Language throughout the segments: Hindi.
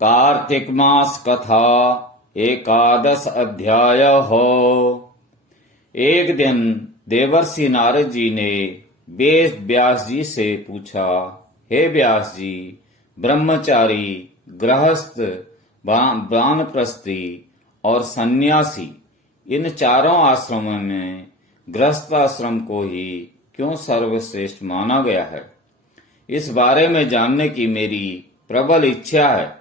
कार्तिक मास कथा एकादश अध्याय हो। एक दिन देवर्षि नारद जी ने वेद व्यास जी से पूछा, हे व्यास जी, ब्रह्मचारी, गृहस्थ, वानप्रस्थी और सन्यासी, इन चारों आश्रमों में गृहस्थाश्रम को ही क्यों सर्वश्रेष्ठ माना गया है? इस बारे में जानने की मेरी प्रबल इच्छा है।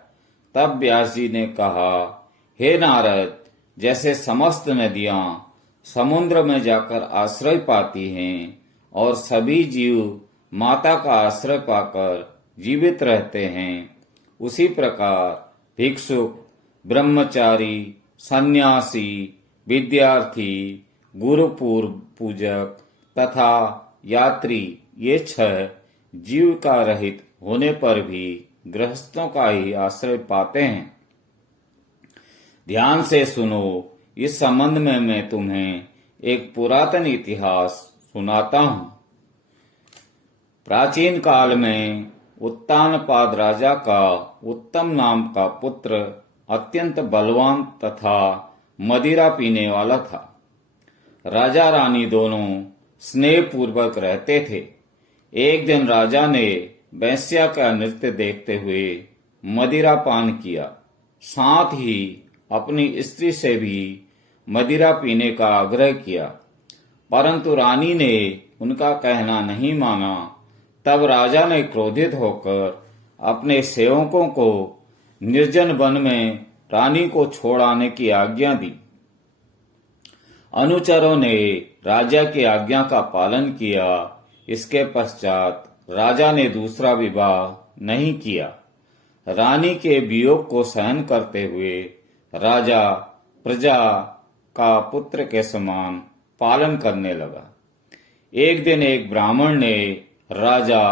तब व्यास जी ने कहा, हे नारद, जैसे समस्त नदियां समुद्र में जाकर आश्रय पाती हैं और सभी जीव माता का आश्रय पाकर जीवित रहते हैं, उसी प्रकार भिक्षुक, ब्रह्मचारी, सन्यासी, विद्यार्थी, गुरु पूजक तथा यात्री, ये छह जीविका रहित होने पर भी गृहस्थों का ही आश्रय पाते हैं। ध्यान से सुनो, इस संबंध में मैं तुम्हें एक पुरातन इतिहास सुनाता हूँ। प्राचीन काल में उत्तानपाद राजा का उत्तम नाम का पुत्र अत्यंत बलवान तथा मदिरा पीने वाला था। राजा रानी दोनों स्नेह पूर्वक रहते थे। एक दिन राजा ने वैश्या का नृत्य देखते हुए मदिरा पान किया, साथ ही अपनी स्त्री से भी मदिरा पीने का आग्रह किया, परंतु रानी ने उनका कहना नहीं माना। तब राजा ने क्रोधित होकर अपने सेवकों को निर्जन वन में रानी को छोड़ आने की आज्ञा दी। अनुचरों ने राजा की आज्ञा का पालन किया। इसके पश्चात राजा ने दूसरा विवाह नहीं किया। रानी के वियोग को सहन करते हुए राजा प्रजा का पुत्र के समान पालन करने लगा। एक दिन एक ब्राह्मण ने राजा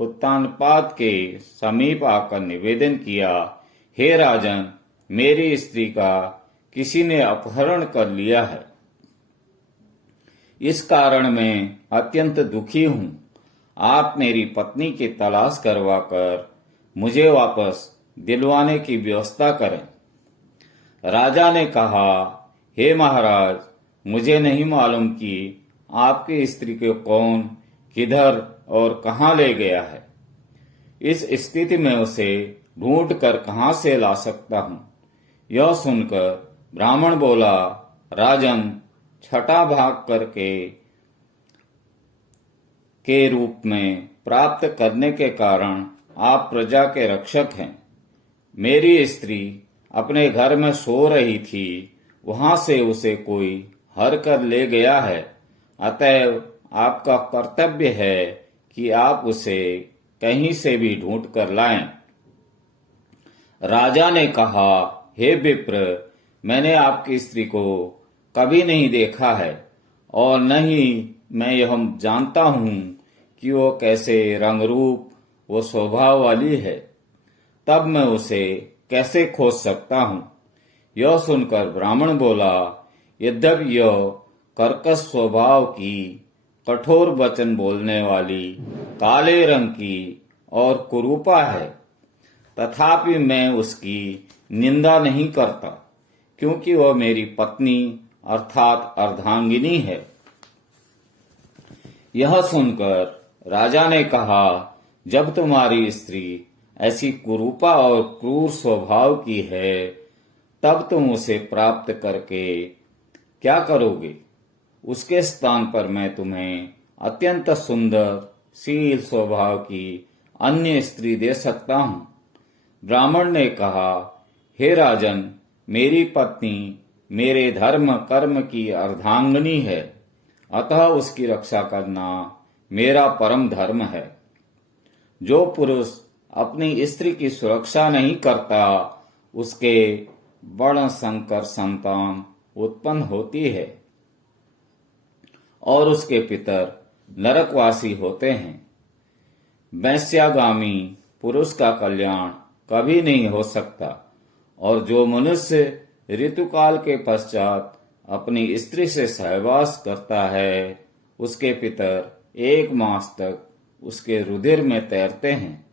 उत्तानपाद के समीप आकर निवेदन किया, हे राजन, मेरी स्त्री का किसी ने अपहरण कर लिया है। इस कारण मैं अत्यंत दुखी हूँ। आप मेरी पत्नी की तलाश करवाकर मुझे वापस दिलवाने की व्यवस्था करें। राजा ने कहा, हे महाराज, मुझे नहीं मालूम कि आपकी स्त्री को कौन, किधर और कहाँ ले गया है। इस स्थिति में उसे ढूंढ कर कहाँ से ला सकता हूँ? यह सुनकर ब्राह्मण बोला, राजन, छठा भाग के रूप में प्राप्त करने के कारण आप प्रजा के रक्षक हैं। मेरी स्त्री अपने घर में सो रही थी, वहां से उसे कोई हर कर ले गया है। अतएव आपका कर्तव्य है कि आप उसे कहीं से भी ढूंढ कर लाएं। राजा ने कहा, हे विप्र, मैंने आपकी स्त्री को कभी नहीं देखा है और न ही मैं यह जानता हूँ कि वो कैसे रंग रूप वो स्वभाव वाली है। तब मैं उसे कैसे खोज सकता हूँ? यह सुनकर ब्राह्मण बोला, यद्यपि यह कर्कश स्वभाव की, कठोर वचन बोलने वाली, काले रंग की और कुरूपा है, तथापि मैं उसकी निंदा नहीं करता, क्योंकि वह मेरी पत्नी अर्थात अर्धांगिनी है। यह सुनकर राजा ने कहा, जब तुम्हारी स्त्री ऐसी कुरूपा और क्रूर स्वभाव की है, तब तुम उसे प्राप्त करके क्या करोगे? उसके स्थान पर मैं तुम्हें अत्यंत सुंदर, शील स्वभाव की अन्य स्त्री दे सकता हूँ। ब्राह्मण ने कहा, हे राजन, मेरी पत्नी मेरे धर्म कर्म की अर्धांगिनी है, अतः उसकी रक्षा करना मेरा परम धर्म है। जो पुरुष अपनी स्त्री की सुरक्षा नहीं करता, उसके वर्ण संकर संतान उत्पन्न होती है और उसके पितर नरकवासी होते हैं। वैश्यागामी पुरुष का कल्याण कभी नहीं हो सकता, और जो मनुष्य ऋतुकाल के पश्चात अपनी स्त्री से सहवास करता है, उसके पितर 1 मास तक उसके रुधिर में तैरते हैं।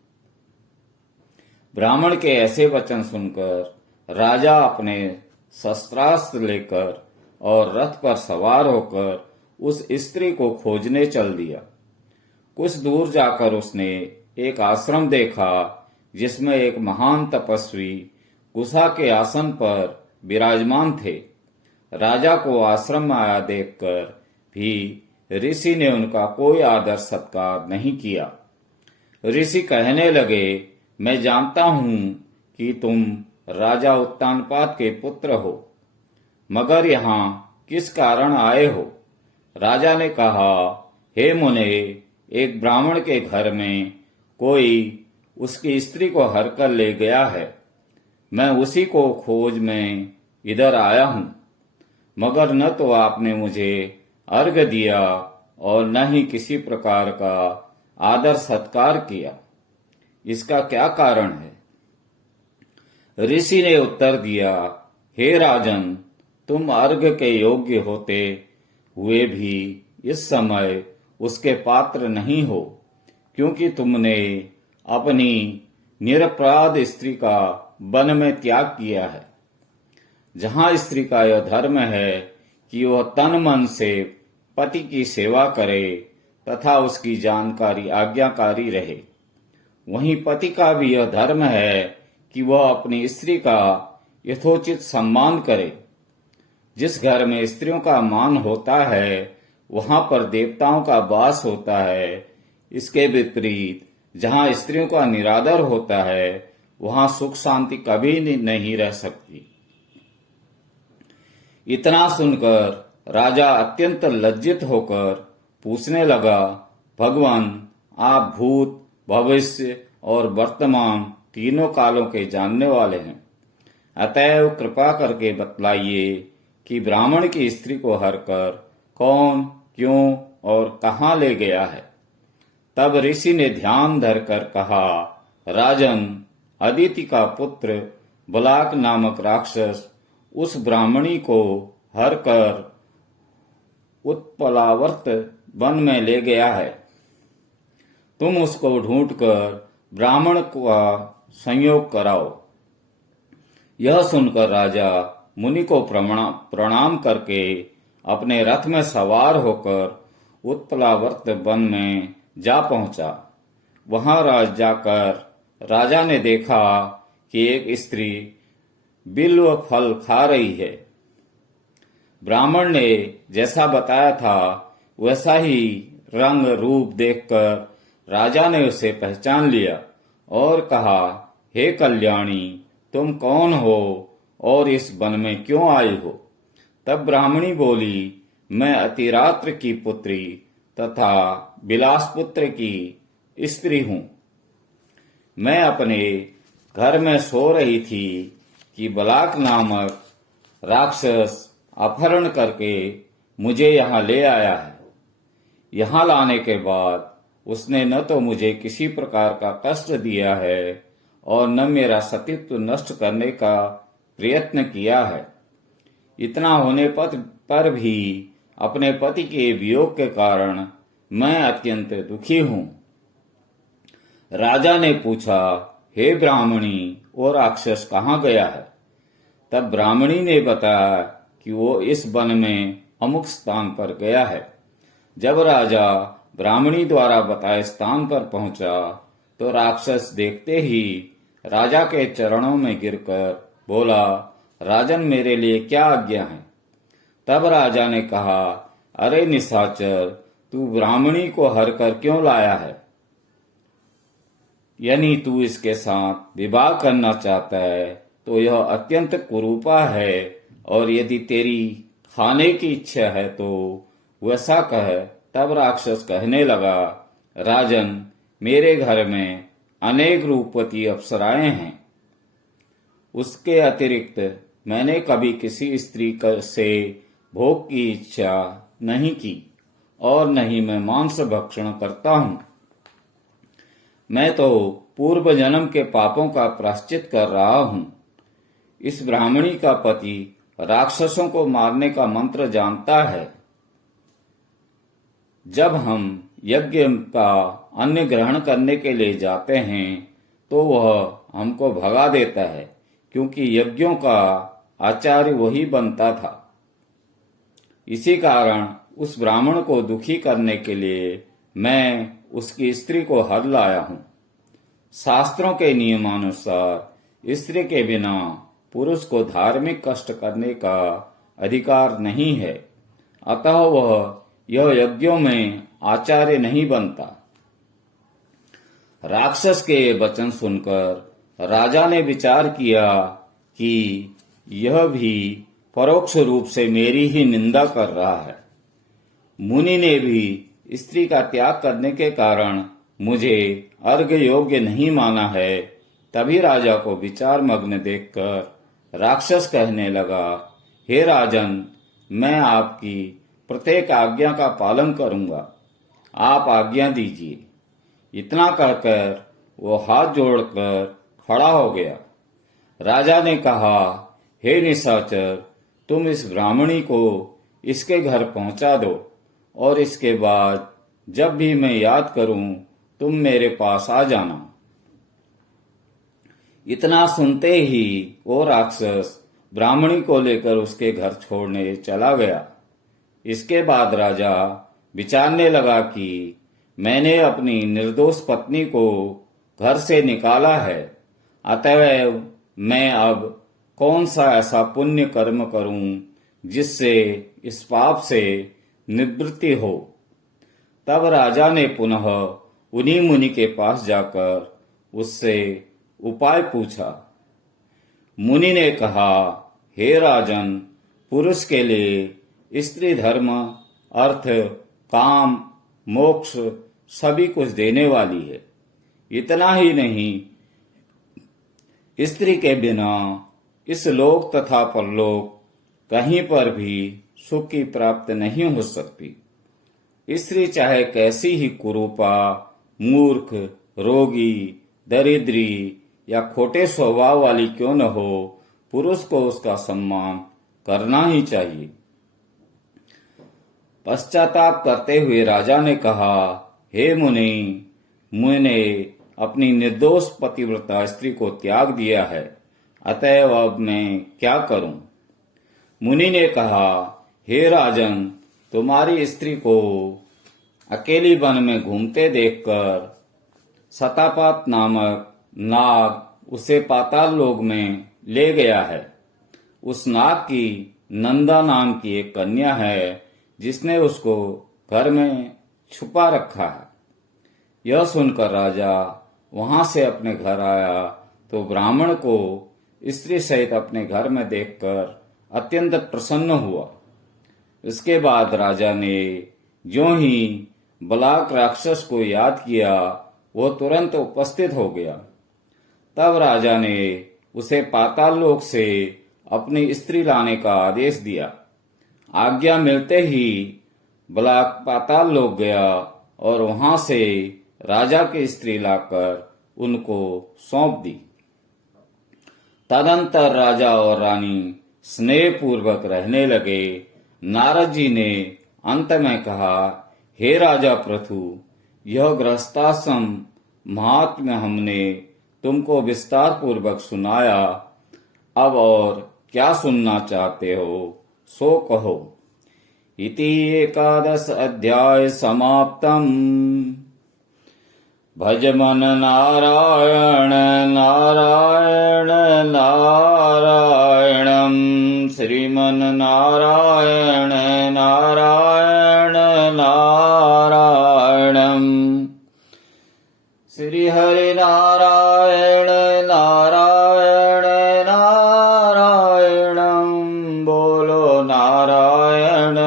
ब्राह्मण के ऐसे वचन सुनकर राजा अपने शस्त्रास्त्र लेकर और रथ पर सवार होकर उस स्त्री को खोजने चल दिया। कुछ दूर जाकर उसने एक आश्रम देखा जिसमें एक महान तपस्वी कुशा के आसन पर विराजमान थे। राजा को आश्रम में आया देखकर भी ऋषि ने उनका कोई आदर सत्कार नहीं किया। ऋषि कहने लगे, मैं जानता हूं कि तुम राजा उत्तानपाद के पुत्र हो, मगर यहाँ किस कारण आए हो? राजा ने कहा, हे मुने, एक ब्राह्मण के घर में कोई उसकी स्त्री को हर कर ले गया है। मैं उसी को खोज में इधर आया हूं, मगर न तो आपने मुझे अर्घ दिया और न ही किसी प्रकार का आदर सत्कार किया। इसका क्या कारण है? ऋषि ने उत्तर दिया, हे राजन, तुम अर्घ के योग्य होते हुए भी इस समय उसके पात्र नहीं हो, क्योंकि तुमने अपनी निरपराध स्त्री का वन में त्याग किया है। जहां स्त्री का यह धर्म है कि वह तन मन से पति की सेवा करे तथा उसकी जानकारी आज्ञाकारी रहे, वहीं पति का भी यह धर्म है कि वह अपनी स्त्री का यथोचित सम्मान करे। जिस घर में स्त्रियों का मान होता है वहां पर देवताओं का वास होता है। इसके विपरीत जहां स्त्रियों का निरादर होता है वहां सुख शांति कभी नहीं रह सकती। इतना सुनकर राजा अत्यंत लज्जित होकर पूछने लगा, भगवान, आप भूत, भविष्य और वर्तमान तीनों कालों के जानने वाले हैं, अतएव कृपा करके बतलाइए कि ब्राह्मण की स्त्री को हरकर कौन, क्यों और कहाँ ले गया है। तब ऋषि ने ध्यान धरकर कहा, राजन, अदिति का पुत्र बलाक नामक राक्षस उस ब्राह्मणी को हरकर उत्पलावर्त वन में ले गया है। तुम उसको ढूंढकर ब्राह्मण का संयोग कराओ। यह सुनकर राजा मुनि को प्रणाम करके अपने रथ में सवार होकर उत्पलावर्त वन में जा पहुंचा। वहां जाकर राजा ने देखा कि एक स्त्री बिल्व फल खा रही है। ब्राह्मण ने जैसा बताया था वैसा ही रंग रूप देखकर राजा ने उसे पहचान लिया और कहा, हे कल्याणी, तुम कौन हो और इस वन में क्यों आई हो? तब ब्राह्मणी बोली, मैं अतिरात्र की पुत्री तथा बिलासपुत्र की स्त्री हूं। मैं अपने घर में सो रही थी कि बलाक नामक राक्षस अपहरण करके मुझे यहाँ ले आया है। यहाँ लाने के बाद उसने न तो मुझे किसी प्रकार का कष्ट दिया है और न मेरा सतीत्व नष्ट करने का प्रयत्न किया है। इतना होने पर भी अपने पति के वियोग के कारण मैं अत्यंत दुखी हूं। राजा ने पूछा, हे ब्राह्मणी, वो राक्षस कहाँ गया है? तब ब्राह्मणी ने बताया कि वो इस वन में अमुक स्थान पर गया है। जब राजा ब्राह्मणी द्वारा बताए स्थान पर पहुंचा तो राक्षस देखते ही राजा के चरणों में गिरकर बोला, राजन, मेरे लिए क्या आज्ञा है? तब राजा ने कहा, अरे निशाचर, तू ब्राह्मणी को हर कर क्यों लाया है? यानी तू इसके साथ विवाह करना चाहता है तो यह अत्यंत कुरूपा है, और यदि तेरी खाने की इच्छा है तो वैसा कह। तब राक्षस कहने लगा, राजन, मेरे घर में अनेक रूपवती अप्सराएं हैं। उसके अतिरिक्त मैंने कभी किसी स्त्री से भोग की इच्छा नहीं की और न ही मैं मांस भक्षण करता हूं। मैं तो पूर्व जन्म के पापों का प्रायश्चित कर रहा हूं। इस ब्राह्मणी का पति राक्षसों को मारने का मंत्र जानता है। जब हम यज्ञ का अन्न ग्रहण करने के लिए जाते हैं तो वह हमको भगा देता है, क्योंकि यज्ञों का आचार्य वही बनता था। इसी कारण उस ब्राह्मण को दुखी करने के लिए मैं उसकी स्त्री को हर लाया हूं। शास्त्रों के नियमानुसार स्त्री के बिना पुरुष को धार्मिक कष्ट करने का अधिकार नहीं है, अतः वह यह यज्ञों में आचार्य नहीं बनता। राक्षस के वचन सुनकर राजा ने विचार किया कि यह भी परोक्ष रूप से मेरी ही निंदा कर रहा है। मुनि ने भी स्त्री का त्याग करने के कारण मुझे अर्घ्य योग्य नहीं माना है। तभी राजा को विचार मग्न देखकर राक्षस कहने लगा, हे राजन, मैं आपकी प्रत्येक आज्ञा का पालन करूंगा, आप आज्ञा दीजिए। इतना कहकर वो हाथ जोड़कर खड़ा हो गया। राजा ने कहा, हे निशाचर, तुम इस ब्राह्मणी को इसके घर पहुंचा दो और इसके बाद जब भी मैं याद करूं तुम मेरे पास आ जाना। इतना सुनते ही वो राक्षस ब्राह्मणी को लेकर उसके घर छोड़ने चला गया। इसके बाद राजा विचारने लगा कि मैंने अपनी निर्दोष पत्नी को घर से निकाला है, अतएव मैं अब कौन सा ऐसा पुण्य कर्म करूं जिससे इस पाप से निवृत्ति हो। तब राजा ने पुनः उन्हीं मुनि के पास जाकर उससे उपाय पूछा। मुनि ने कहा, हे राजन, पुरुष के लिए स्त्री धर्म, अर्थ, काम, मोक्ष सभी कुछ देने वाली है। इतना ही नहीं, स्त्री के बिना इस लोक तथा परलोक कहीं पर भी सुख की प्राप्ति नहीं हो सकती। स्त्री चाहे कैसी ही कुरूपा, मूर्ख, रोगी, दरिद्री या खोटे स्वभाव वाली क्यों न हो, पुरुष को उसका सम्मान करना ही चाहिए। पश्चाताप करते हुए राजा ने कहा, हे मुनि, मैंने अपनी निर्दोष पतिव्रता स्त्री को त्याग दिया है, अतएव अब मैं क्या करूं? मुनि ने कहा, हे राजन, तुम्हारी स्त्री को अकेली वन में घूमते देखकर सतापात नामक नाग उसे पाताल लोक में ले गया है। उस नाग की नंदा नाम की एक कन्या है, जिसने उसको घर में छुपा रखा है। यह सुनकर राजा वहां से अपने घर आया तो ब्राह्मण को स्त्री सहित अपने घर में देखकर अत्यंत प्रसन्न हुआ। इसके बाद राजा ने ज्यों ही बलाक राक्षस को याद किया, वो तुरंत उपस्थित हो गया। तब राजा ने उसे पाताल लोक से अपनी स्त्री लाने का आदेश दिया। आज्ञा मिलते ही बलाक पाताल लोक गया और वहां से राजा की स्त्री लाकर उनको सौंप दी। तदंतर राजा और रानी स्नेह पूर्वक रहने लगे। नारद जी ने अंत में कहा, हे राजा प्रथु, यह गृहस्थाश्रम महात्म्य हमने तुमको विस्तार पूर्वक सुनाया। अब और क्या सुनना चाहते हो सो कहो। इति एकादश अध्याय समाप्तम। भज मन नारायण नारायण नारायणं, श्रीमन नारायण नारायण नारायणं, श्री हरि नारायण नारायण नारायणं। बोलो नारायण